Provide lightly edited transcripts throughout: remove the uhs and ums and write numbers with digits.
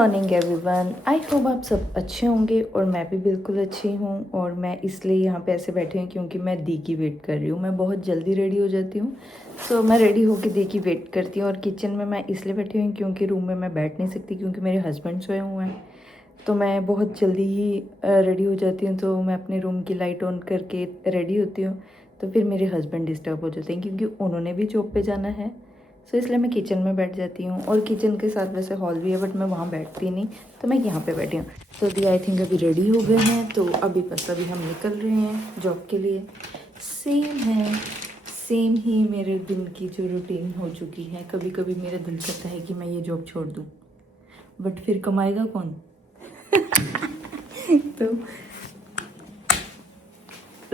Morning everyone. I hope आप सब अच्छे होंगे और मैं भी बिल्कुल अच्छी हूँ। और मैं इसलिए यहाँ पे ऐसे बैठी हूँ क्योंकि मैं दी की वेट कर रही हूँ। मैं बहुत जल्दी रेडी हो जाती हूँ, सो मैं रेडी होकर दी की वेट करती हूँ। और किचन में मैं इसलिए बैठी हुई हूँ क्योंकि रूम में मैं बैठ नहीं सकती क्योंकि मेरे हस्बैंड सोए हुए हैं। तो मैं बहुत जल्दी ही रेडी हो जाती हूँ। तो मैं अपने रूम की लाइट ऑन करके रेडी होती हूँ, तो फिर मेरे हस्बैंड डिस्टर्ब हो जाते हैं क्योंकि उन्होंने भी जॉब पे जाना है। सो इसलिए मैं किचन में बैठ जाती हूँ। और किचन के साथ वैसे हॉल भी है, बट मैं वहाँ बैठती नहीं, तो मैं यहाँ पे बैठी हूँ। तो दी आई थिंक अभी रेडी हो गए हैं, तो अभी बस अभी हम निकल रहे हैं जॉब के लिए। सेम है, सेम ही मेरे दिन की जो रूटीन हो चुकी है। कभी कभी मेरा दिल करता है कि मैं ये जॉब छोड़ दूँ, बट फिर कमाएगा कौन? तो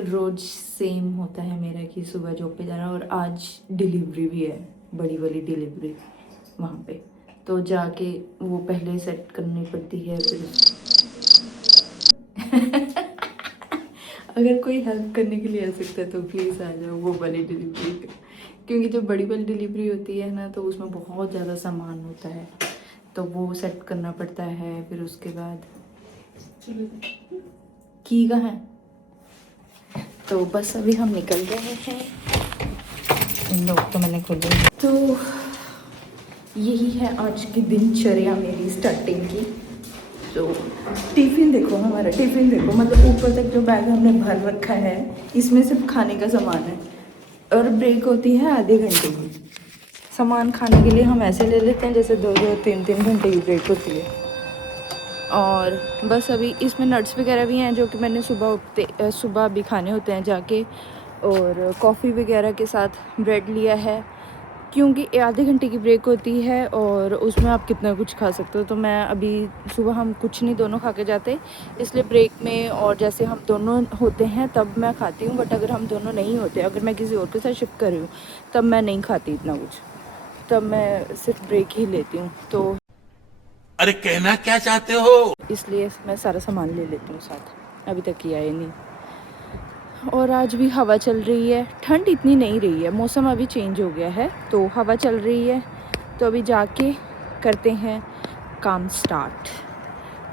रोज़ सेम होता है मेरा कि सुबह जॉब पे जाना। और आज डिलीवरी भी है, बड़ी वाली डिलीवरी वहाँ पे, तो जाके वो पहले सेट करनी पड़ती है। फिर अगर कोई हेल्प करने के लिए आ सकता है तो प्लीज़ आ जाओ वो वाली डिलीवरी पे, क्योंकि जो बड़ी वाली डिलीवरी होती है ना, तो उसमें बहुत ज़्यादा सामान होता है, तो वो सेट करना पड़ता है। फिर उसके बाद की कहाँ है, तो बस अभी हम निकल रहे हैं। इन लोग तो मैंने खोले। तो यही है आज की दिनचर्या मेरी स्टार्टिंग की। तो टिफ़िन देखो, हमारा टिफ़िन देखो, मतलब ऊपर तक जो बैग हमने भर रखा है, इसमें सिर्फ खाने का सामान है। और ब्रेक होती है आधे घंटे की। सामान खाने के लिए हम ऐसे ले लेते हैं जैसे 2-2, 3-3 घंटे की ब्रेक होती है। और बस अभी इसमें नट्स वगैरह भी हैं जो कि मैंने सुबह अभी खाने होते हैं जाके। और कॉफ़ी वगैरह के साथ ब्रेड लिया है क्योंकि आधे घंटे की ब्रेक होती है और उसमें आप कितना कुछ खा सकते हो। तो मैं अभी सुबह हम कुछ नहीं दोनों खा के जाते, इसलिए ब्रेक में और जैसे हम दोनों होते हैं तब मैं खाती हूँ। बट अगर हम दोनों नहीं होते, अगर मैं किसी और के साथ शिफ्ट कर रही हूँ, तब मैं नहीं खाती इतना कुछ, तब मैं सिर्फ ब्रेक ही लेती हूँ। तो अरे कहना क्या चाहते हो? इसलिए मैं सारा सामान ले लेती हूँ साथ। अभी तक किया ही नहीं। और आज भी हवा चल रही है, ठंड इतनी नहीं रही है, मौसम अभी चेंज हो गया है तो हवा चल रही है। तो अभी जाके करते हैं काम स्टार्ट।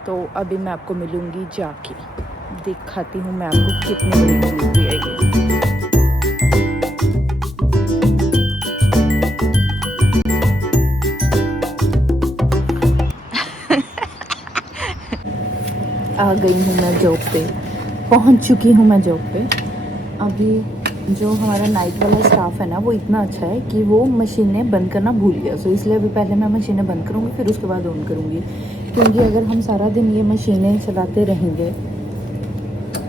तो अभी मैं आपको मिलूँगी जाके, दिखाती हूँ मैं आपको कितनी बड़ी डिलीवरी आएगी। आ गई हूँ मैं जॉब पे, पहुँच चुकी हूँ मैं जॉब पे। अभी जो हमारा नाइट वाला स्टाफ है ना, वो इतना अच्छा है कि वो मशीनें बंद करना भूल गया। सो इसलिए अभी पहले मैं मशीनें बंद करूँगी, फिर उसके बाद ऑन करूँगी, क्योंकि अगर हम सारा दिन ये मशीनें चलाते रहेंगे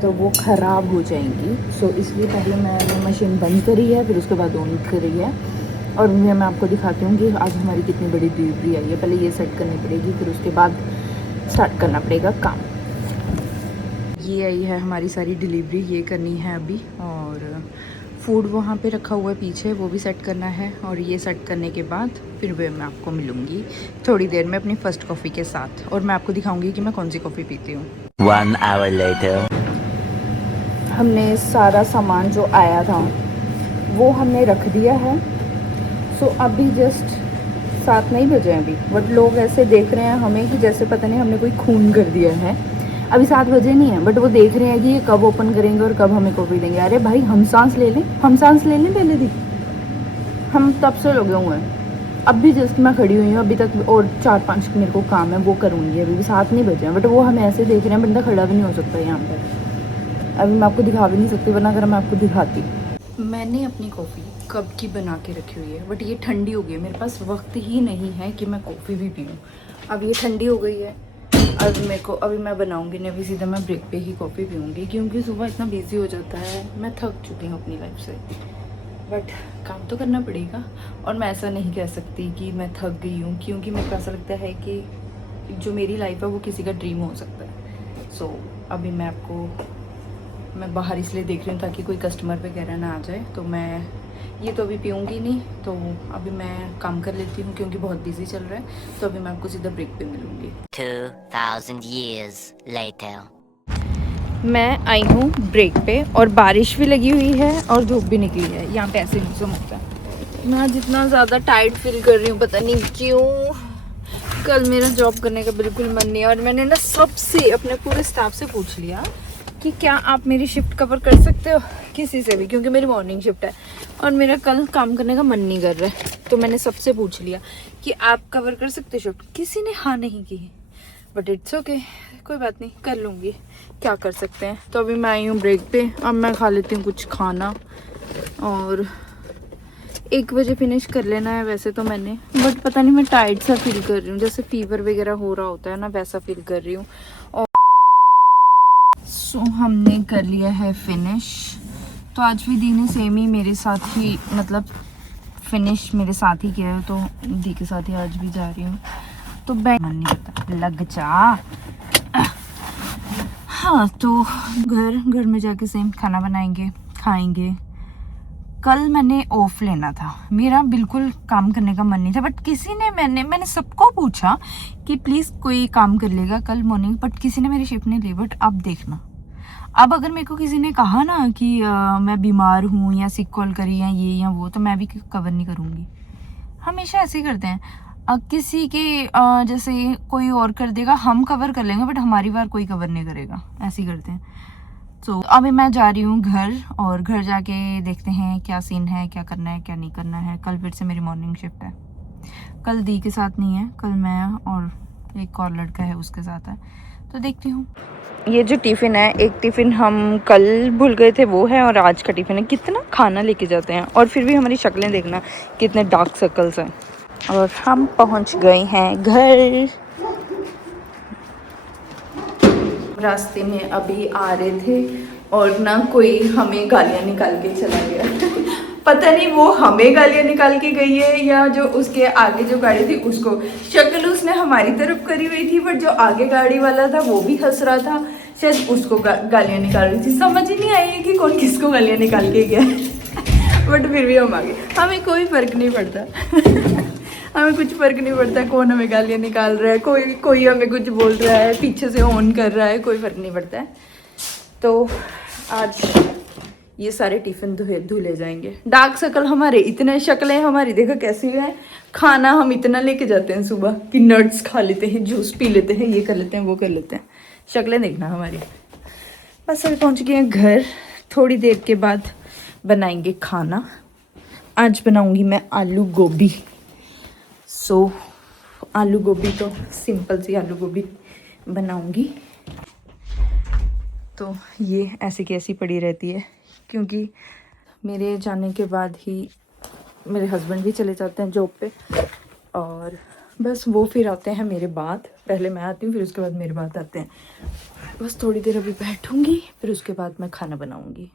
तो वो ख़राब हो जाएंगी। सो इसलिए पहले मैंने मशीन बंद करी है, फिर उसके बाद ऑन करी है। और मैं आपको दिखाती हूँ कि आज हमारी कितनी बड़ी डिलीवरी आई है। पहले ये सेट करनी पड़ेगी, फिर उसके बाद स्टार्ट करना पड़ेगा काम। ये आई है हमारी सारी डिलीवरी, ये करनी है अभी। और फूड वहाँ पे रखा हुआ है पीछे, वो भी सेट करना है। और ये सेट करने के बाद फिर मैं आपको मिलूँगी थोड़ी देर में अपनी फ़र्स्ट कॉफ़ी के साथ, और मैं आपको दिखाऊंगी कि मैं कौन सी कॉफ़ी पीती हूँ। 1 hour later. हमने सारा सामान जो आया था वो हमने रख दिया है। सो अभी जस्ट 7 नहीं बजे हैं अभी, बट लोग ऐसे देख रहे हैं हमें कि जैसे पता नहीं हमने कोई खून कर दिया है। अभी 7 बजे नहीं है, बट वो देख रहे हैं कि ये कब ओपन करेंगे और कब हमें कॉफ़ी देंगे। अरे भाई, हम सांस ले लें, हम सांस ले लें पहले दी, हम तब से लगे हुए हैं। अब भी जस्ट मैं खड़ी हुई हूँ अभी तक, और 4-5 मेरे को काम है वो करूँगी। अभी भी 7 नहीं बजे हैं, बट वो हमें ऐसे देख रहे हैं, बंदा खड़ा भी नहीं हो सकता यहाँ पर। अभी मैं आपको दिखा भी नहीं सकती, वरना अगर मैं आपको दिखाती। मैंने अपनी कॉफ़ी कब की बना के रखी हुई है, बट ये ठंडी हो गई है। मेरे पास वक्त ही नहीं है कि मैं कॉफ़ी भी पीऊँ। अब ये ठंडी हो गई है, अभी मैं बनाऊंगी नहीं, अभी सीधा मैं ब्रेक पे ही कॉफ़ी पीऊँगी, क्योंकि सुबह इतना बिजी हो जाता है। मैं थक चुकी हूँ अपनी लाइफ से, बट काम तो करना पड़ेगा। और मैं ऐसा नहीं कह सकती कि मैं थक गई हूँ, क्योंकि मेरे को ऐसा लगता है कि जो मेरी लाइफ है वो किसी का ड्रीम हो सकता है। सो अभी मैं बाहर इसलिए देख रही हूँ ताकि कोई कस्टमर वगैरह ना आ जाए। तो मैं ये तो अभी पीऊँगी नहीं, तो अभी मैं काम कर लेती हूँ क्योंकि बहुत बिजी चल रहा है। तो अभी मैं आपको सीधा ब्रेक पे मिलूँगी। 2000 years later. मैं आई हूँ ब्रेक पे, और बारिश भी लगी हुई है और धूप भी निकली है। यहाँ पे ऐसे मौसम होता है। मैं जितना ज़्यादा टायर्ड फील कर रही हूँ, पता नहीं क्यों। कल मेरा जॉब करने का बिल्कुल मन नहीं है और मैंने ना सबसे अपने पूरे स्टाफ से पूछ लिया कि क्या आप मेरी शिफ्ट कवर कर सकते हो किसी से भी, क्योंकि मेरी मॉर्निंग शिफ्ट है और मेरा कल काम करने का मन नहीं कर रहा है। तो मैंने सबसे पूछ लिया कि आप कवर कर सकते हो शिफ्ट, किसी ने हाँ नहीं की, बट इट्स ओके, कोई बात नहीं, कर लूँगी, क्या कर सकते हैं। तो अभी मैं आई हूँ ब्रेक पे, अब मैं खा लेती हूँ कुछ खाना और 1 बजे फिनिश कर लेना है वैसे तो मैंने, बट पता नहीं मैं टायर्ड सा फील कर रही हूँ, जैसे फीवर वगैरह हो रहा होता है ना वैसा फील कर रही हूँ। और सो हमने कर लिया है फिनिश। तो आज भी दी ने सेम ही मेरे साथ ही मतलब फिनिश मेरे साथ ही किया है, तो दी के साथ ही आज भी जा रही हूँ। तो मन नहीं करता, लग जा। हाँ तो घर में जाके सेम खाना बनाएंगे, खाएंगे। कल मैंने ऑफ लेना था, मेरा बिल्कुल काम करने का मन नहीं था, बट किसी ने मैंने सबको पूछा कि प्लीज़ कोई काम कर लेगा कल मॉर्निंग, बट किसी ने मेरी शिफ्ट नहीं ली। बट अब देखना, अब अगर मेरे को किसी ने कहा ना कि मैं बीमार हूँ या सिक कॉल करी या ये या वो, तो मैं भी कवर नहीं करूँगी। हमेशा ऐसे ही करते हैं, किसी के जैसे कोई और कर देगा, हम कवर कर लेंगे, बट हमारी बार कोई कवर नहीं करेगा, ऐसे ही करते हैं। तो अभी मैं जा रही हूँ घर, और घर जाके देखते हैं क्या सीन है, क्या करना है क्या नहीं करना है। कल फिर से मेरी मॉर्निंग शिफ्ट है, कल दी के साथ नहीं है, कल मैं और एक और लड़का है उसके साथ है, तो देखती हूँ। ये जो टिफ़िन है, एक टिफ़िन हम कल भूल गए थे वो है, और आज का टिफ़िन है। कितना खाना लेके जाते हैं और फिर भी हमारी शक्लें देखना कितने डार्क सर्कल्स हैं। और हम पहुँच गए हैं घर। रास्ते में अभी आ रहे थे और ना कोई हमें गालियाँ निकाल के चला गया। पता नहीं वो हमें गालियाँ निकाल के गई है या जो उसके आगे जो गाड़ी थी उसको। शक्ल उसने हमारी तरफ करी हुई थी, बट जो आगे गाड़ी वाला था वो भी हंस रहा था, शायद उसको गालियाँ निकाल रही थी। समझ ही नहीं आई है कि कौन किसको गालियाँ निकाल के गया। बट फिर भी हम आ गए, हमें कोई फ़र्क नहीं पड़ता। हमें कुछ फ़र्क नहीं पड़ता कौन हमें गालियाँ निकाल रहा है, कोई हमें कुछ बोल रहा है, पीछे से ऑन कर रहा है, कोई फ़र्क नहीं पड़ता है। तो आज ये सारे टिफ़िन धुले जाएंगे। डार्क सर्कल हमारे इतने, शक्लें हमारी देखो कैसी है। खाना हम इतना लेके जाते हैं सुबह कि नट्स खा लेते हैं, जूस पी लेते हैं, ये कर लेते हैं, वो कर लेते हैं। शक्लें देखना हमारी। बस अभी पहुँच गए हैं घर, थोड़ी देर के बाद बनाएंगे खाना। आज बनाऊँगी मैं आलू गोभी। आलू गोभी तो सिंपल सी आलू गोभी बनाऊंगी। तो ये ऐसे की ऐसी पड़ी रहती है, क्योंकि मेरे जाने के बाद ही मेरे हस्बैंड भी चले जाते हैं जॉब पे, और बस वो फिर आते हैं मेरे बाद। पहले मैं आती हूँ, फिर उसके बाद मेरे बाद आते हैं। बस थोड़ी देर अभी बैठूंगी, फिर उसके बाद मैं खाना बनाऊंगी।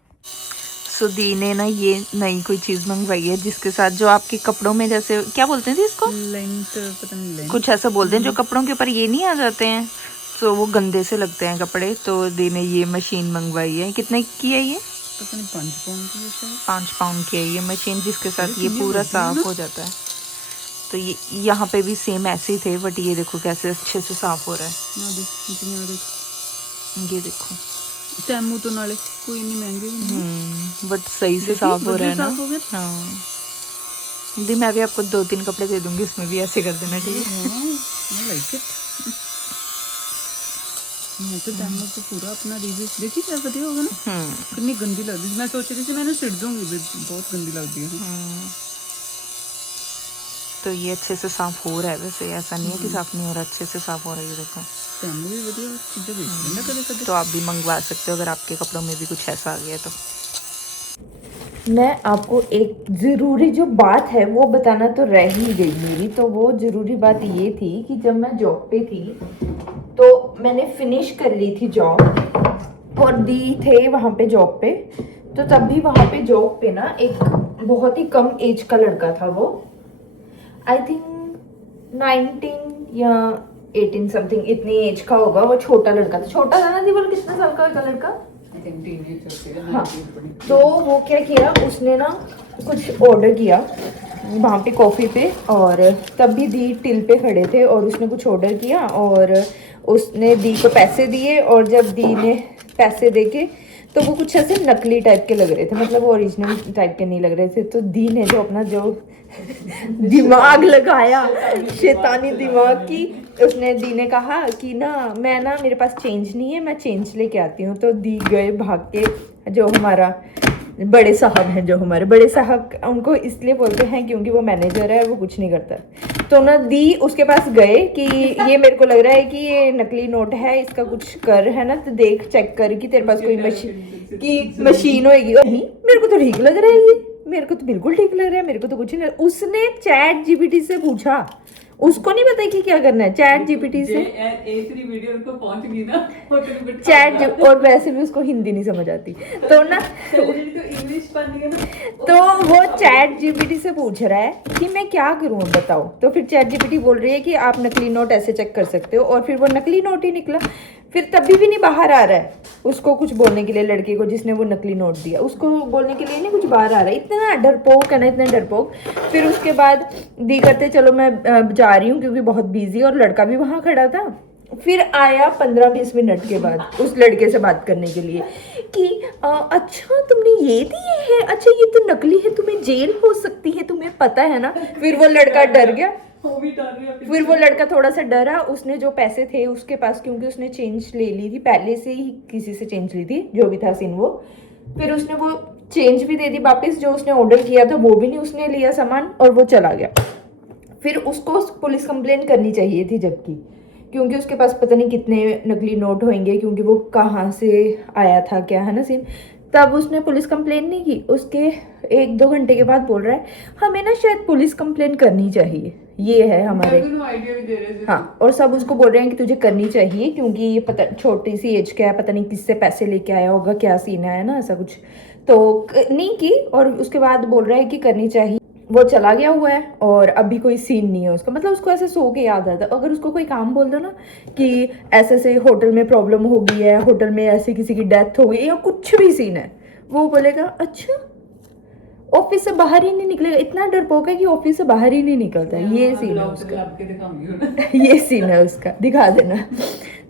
दी ने ना ये नई कोई चीज़ मंगवाई है, जिसके साथ जो आपके कपड़ों में, जैसे क्या बोलते हैं इसको, लेंथ, पता नहीं, लेंथ कुछ ऐसा बोलते हैं, जो कपड़ों के ऊपर ये नहीं आ जाते हैं, तो वो गंदे से लगते हैं कपड़े। तो दी ने ये मशीन मंगवाई है। कितने की है ये? पता नहीं, 5 पाउंड की है शायद। 5 पाउंड की है ये मशीन, जिसके साथ ये पूरा साफ हो जाता है। तो ये यहाँ पे भी सेम ऐसे ही थे, बट ये देखो कैसे अच्छे से साफ हो रहा है। ये देखो, टैमू तो नाले कोई नहीं महंगे, बट सही से साफ हो रहा है ना। हाँ दी, मैं भी आपको 2-3 कपड़े दे दूंगी, इसमें भी ऐसे कर देना, ठीक है? मैं तो टैमू को पूरा अपना रिव्यू देखी, क्या बढ़िया होगा ना। कितनी गंदी लग रही, मैं सोच रही थी मैंने सिट दूंगी, बहुत गंदी लगती है। तो ये अच्छे से साफ हो रहा है, वैसे ऐसा नहीं है कि साफ नहीं हो रहा, अच्छे से साफ हो रहा है। ये देखो, तो आप भी मंगवा सकते हो अगर आपके कपड़ों में भी कुछ ऐसा आ गया तो। मैं आपको एक ज़रूरी जो बात है वो बताना तो रह ही गई मेरी। तो वो ज़रूरी बात ये थी कि जब मैं जॉब पे थी तो मैंने फिनिश कर ली थी जॉब, और दी थे वहाँ पे जॉब पे। तो तब भी वहाँ पे जॉब पे ना एक बहुत ही कम एज का लड़का था। वो आई थिंक 19 या 18 समथिंग इतनी एज का होगा। वो छोटा लड़का था, छोटा था ना दी, बोल कितने साल का होगा लड़का? हाँ। तो वो क्या किया, उसने ना कुछ ऑर्डर किया वहाँ पे कॉफ़ी पे, और तब भी दी टिल पे खड़े थे, और उसने कुछ ऑर्डर किया और उसने दी को पैसे दिए, और जब दी ने पैसे देके तो वो कुछ ऐसे नकली टाइप के लग रहे थे, मतलब वो ओरिजिनल टाइप के नहीं लग रहे थे। तो दी ने जो अपना जो दिमाग लगाया, शैतानी दिमाग की, उसने दी ने कहा कि ना मैं ना मेरे पास चेंज नहीं है, मैं चेंज लेके आती हूँ। तो दी गए भाग के, जो हमारा बड़े साहब हैं, जो हमारे बड़े साहब, उनको इसलिए बोलते हैं क्योंकि वो मैनेजर है, वो कुछ नहीं करता। तो ना दी उसके पास गए कि ये मेरे को लग रहा है कि ये नकली नोट है, इसका कुछ कर, है ना, तो देख चेक कर कि तेरे पास कोई मशीन होएगी। नहीं, मेरे को तो ठीक लग रहा है, ये मेरे को तो बिल्कुल ठीक लग रहा है, मेरे को तो कुछ नहीं। उसने चैट जीपीटी से पूछा, उसको नहीं पता कि क्या करना है, चैट जीपीटी से वीडियो उनको पहुंच गई ना, चैट, और वैसे भी उसको हिंदी नहीं समझ आती, तो ना इंग्लिश पढ़नी है ना, तो वो चैट जीपीटी से पूछ रहा है कि मैं क्या करूं बताओ। तो फिर चैट जीपीटी बोल रही है कि आप नकली नोट ऐसे चेक कर सकते हो, और फिर वो नकली नोट ही निकला। फिर तभी भी नहीं बाहर आ रहा है उसको कुछ बोलने के लिए, लड़के को जिसने वो नकली नोट दिया उसको बोलने के लिए नहीं कुछ बाहर आ रहा है। इतना डरपोक है ना, इतना डरपोक। फिर उसके बाद दी करते चलो मैं जा रही हूँ क्योंकि बहुत बिजी, और लड़का भी वहाँ खड़ा था। फिर आया 15-20 मिनट के बाद उस लड़के से बात करने के लिए कि अच्छा तुमने ये दिए है, अच्छा ये तो नकली है, तुम्हें जेल हो सकती है, तुम्हें पता है ना। फिर वो लड़का डर गया, वो भी डर रही है। फिर वो लड़का थोड़ा सा डरा। उसने जो पैसे थे उसके पास, क्योंकि उसने चेंज ले ली थी पहले से ही, किसी से चेंज ली थी, जो भी था सीन वो, फिर उसने वो चेंज भी दे दी वापस, जो उसने ऑर्डर किया था वो भी नहीं उसने लिया सामान, और वो चला गया। फिर उसको पुलिस कंप्लेन करनी चाहिए थी, जबकि क्योंकि उसके पास पता नहीं कितने नकली नोट होंगे, क्योंकि वो कहाँ से आया था, क्या है ना सीन। तब उसने पुलिस कंप्लेन नहीं की। उसके 1-2 घंटे के बाद बोल रहा है हमें ना शायद पुलिस कंप्लेन करनी चाहिए। ये है हमारे, आइडिया भी दे रहे थे। हाँ, और सब उसको बोल रहे हैं कि तुझे करनी चाहिए, क्योंकि ये पता छोटी सी एज का है, पता नहीं किससे पैसे लेके आया होगा, क्या सीन है ना, ऐसा कुछ। तो नहीं की, और उसके बाद बोल रहा है कि करनी चाहिए। वो चला गया हुआ है, और अभी कोई सीन नहीं है उसका, मतलब उसको ऐसे सो के याद आता है। अगर उसको कोई काम बोल दो ना कि ऐसे से होटल में प्रॉब्लम हो गई है, होटल में ऐसे किसी की डेथ हो गई, या कुछ भी सीन है, वो बोलेगा अच्छा। ऑफिस से बाहर ही नहीं निकलेगा, इतना डरपोक है कि ऑफिस से बाहर ही नहीं निकलता है। ये सीन है उसका, ये सीन है उसका, दिखा देना।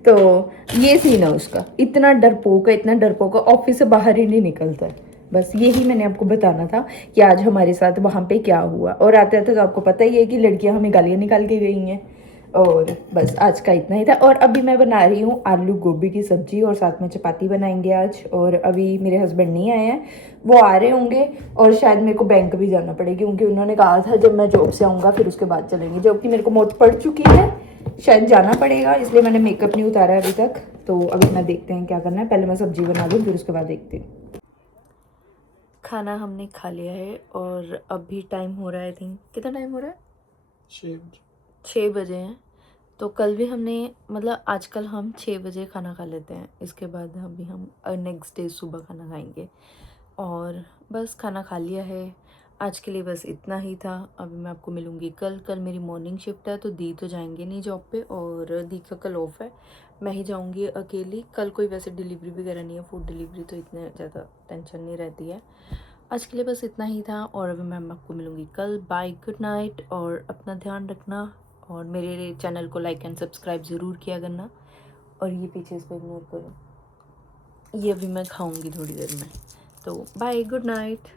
तो ये सीन है उसका, इतना डरपोक है, इतना डरपोक है, ऑफिस से बाहर ही नहीं निकलता है। बस यही मैंने आपको बताना था कि आज हमारे साथ वहाँ पे क्या हुआ। और आते आते तो आपको पता ही है कि लड़कियाँ हमें गालियाँ निकाल के गई हैं। और बस आज का इतना ही था। और अभी मैं बना रही हूँ आलू गोभी की सब्जी, और साथ में चपाती बनाएंगे आज। और अभी मेरे हस्बैंड नहीं आए हैं, वो आ रहे होंगे, और शायद मेरे को बैंक भी जाना पड़ेगा, क्योंकि उन्होंने कहा था जब मैं जॉब से आऊँगा फिर उसके बाद चलेंगे, जबकि मेरे को मौत पड़ चुकी है, शायद जाना पड़ेगा, इसलिए मैंने मेकअप नहीं उतारा अभी तक। तो अभी मैं देखते हैं क्या करना है, पहले मैं सब्जी बना दूँ फिर उसके बाद देखते हैं। खाना हमने खा लिया है, और अभी टाइम हो रहा है, आई थिंक कितना टाइम हो रहा है, 6 बजे हैं। तो कल भी हमने, मतलब आजकल हम 6 बजे खाना खा लेते हैं, इसके बाद अभी हम नेक्स्ट डे सुबह खाना खाएंगे। और बस खाना खा लिया है, आज के लिए बस इतना ही था। अभी मैं आपको मिलूँगी कल मेरी मॉर्निंग शिफ्ट है, तो दी तो जाएंगे नहीं जॉब पे, और दी का कल ऑफ है, मैं ही जाऊँगी अकेली। कल कोई वैसे डिलीवरी वगैरह नहीं है, फूड डिलीवरी, तो इतने ज़्यादा टेंशन नहीं रहती है। आज के लिए बस इतना ही था, और अभी मैं आपको मिलूँगी कल। बाय, गुड नाइट, और अपना ध्यान रखना, और मेरे चैनल को लाइक एंड सब्सक्राइब ज़रूर किया करना। और ये पीछे इसको इग्नोर करो, ये अभी मैं खाऊंगी थोड़ी देर में। तो बाय, गुड नाइट।